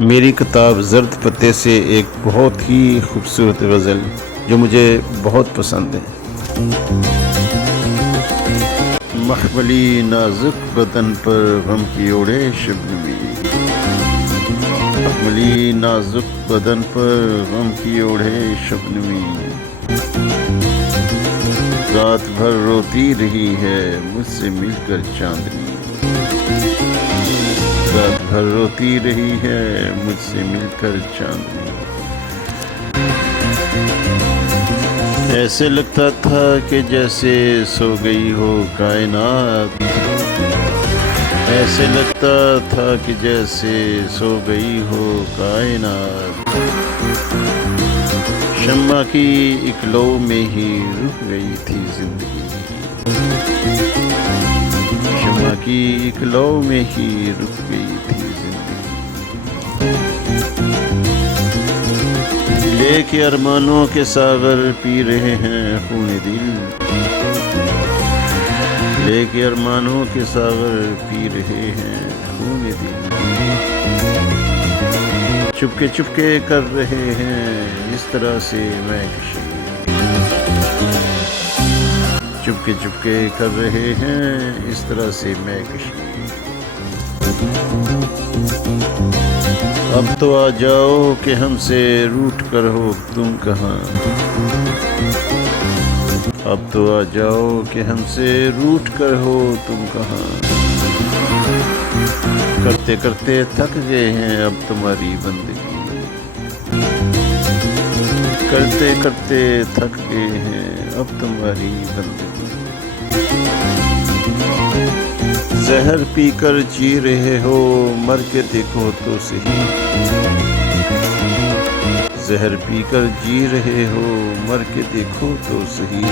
میری کتاب زرد پتے سے ایک بہت ہی خوبصورت غزل جو مجھے بہت پسند ہے۔ مخملی نازک بدن پر غم کی اوڑے شبنمی، مخملی نازک بدن پر غم کی اوڑے شبنمی، رات بھر روتی رہی ہے مجھ سے مل کر چاندنی، رات بھر روتی رہی ہے مجھ سے مل کر چاندنی۔ ایسے لگتا تھا کہ جیسے سو گئی ہو کائنات، ایسے لگتا تھا کہ جیسے سو گئی ہو کائنات، شمع کی ایک لو میں ہی رک گئی تھی زندگی، شمع کی ایک لو میں ہی رک گئی تھی زندگی۔ لے کے ارمانوں کے ساغر پی رہے ہیں خون دل، لے کے ارمانوں کے ساغر پی رہے ہیں خون دل، چپکے چپکے کر رہے ہیں اس طرح سے میں کشی، چپکے چپکے کر رہے ہیں اس طرح سے میں کشی۔ اب تو آ جاؤ کہ ہم سے روٹھ کر ہو تم کہاں، اب تو آ جاؤ کہ ہم سے روٹھ کر ہو تم کہاں، کرتے کرتے تھک گئے ہیں اب تمہاری بندگی، کرتے کرتے تھک گئے ہیں اب تمہاری بندگی۔ زہر پی کر جی رہے ہو مر کے دیکھو تو صحیح، زہر پی کر جی رہے ہو مر کے دیکھو تو صحیح،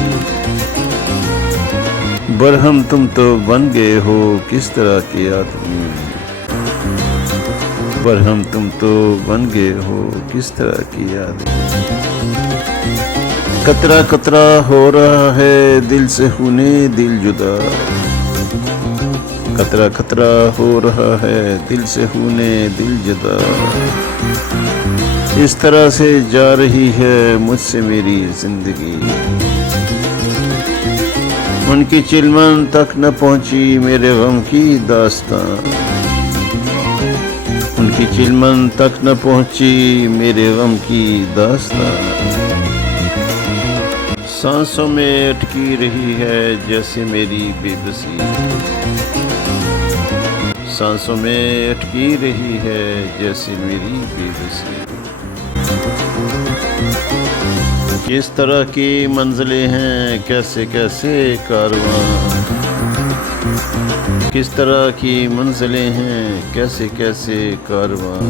برہم تم تو بن گئے ہو کس طرح کے آدمی، برہم تم تو بن گئے ہو کس طرح کی آدمی۔ قطرہ قطرہ ہو رہا ہے دل سے خونے دل جدا، قطرہ قطرہ ہو رہا ہے دل سے خونے دل جدا، اس طرح سے جا رہی ہے مجھ سے میری زندگی، ان کی چلمن تک نہ پہنچی میرے غم کی داستان، ان کی چلمن تک نہ پہنچی میرے غم کی داستان، سانسوں میں اٹکی رہی ہے جیسے میری بے بسی، سانسوں میں اٹکی رہی ہے جیسے میری بے بسی۔ کس طرح کی منزلیں ہیں کیسے کیسے کارواں، کس طرح کی منزلیں ہیں کیسے کیسے کارواں،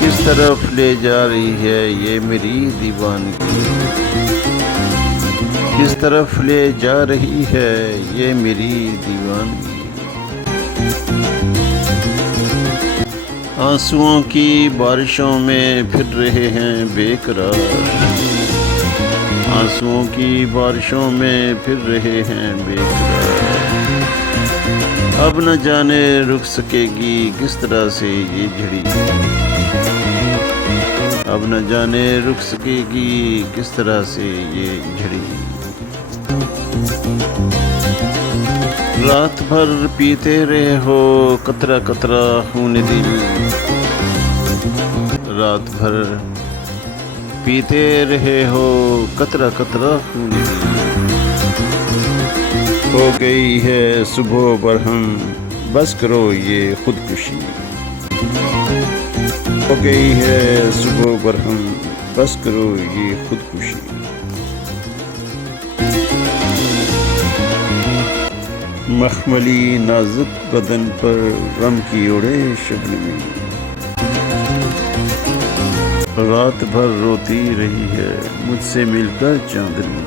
کس طرف لے جا رہی ہے یہ میری دیوانگی، کس طرف لے جا رہی ہے یہ میری دیوانگی۔ آنسوؤں کی بارشوں میں پھر رہے ہیں بے قرار، آنسوؤں کی بارشوں میں پھر رہے ہیں بے قرار، اب نہ جانے رک سکے گی کس طرح سے یہ جھڑی، اب نہ جانے رک سکے گی کس طرح سے یہ جھڑی۔ رات بھر پیتے رہے ہو قطرہ قطرہ خون دل، رات بھر پیتے رہے ہو قطرہ قطرہ خون دل، ہو گئی ہے صبح برہم بس کرو یہ خودکشی، ہو گئی ہے صبح برہم بس کرو یہ خودکشی۔ مخملی نازک بدن پر غم کی اوڑے شبنمی، رات بھر روتی رہی ہے مجھ سے مل کر چاندنی،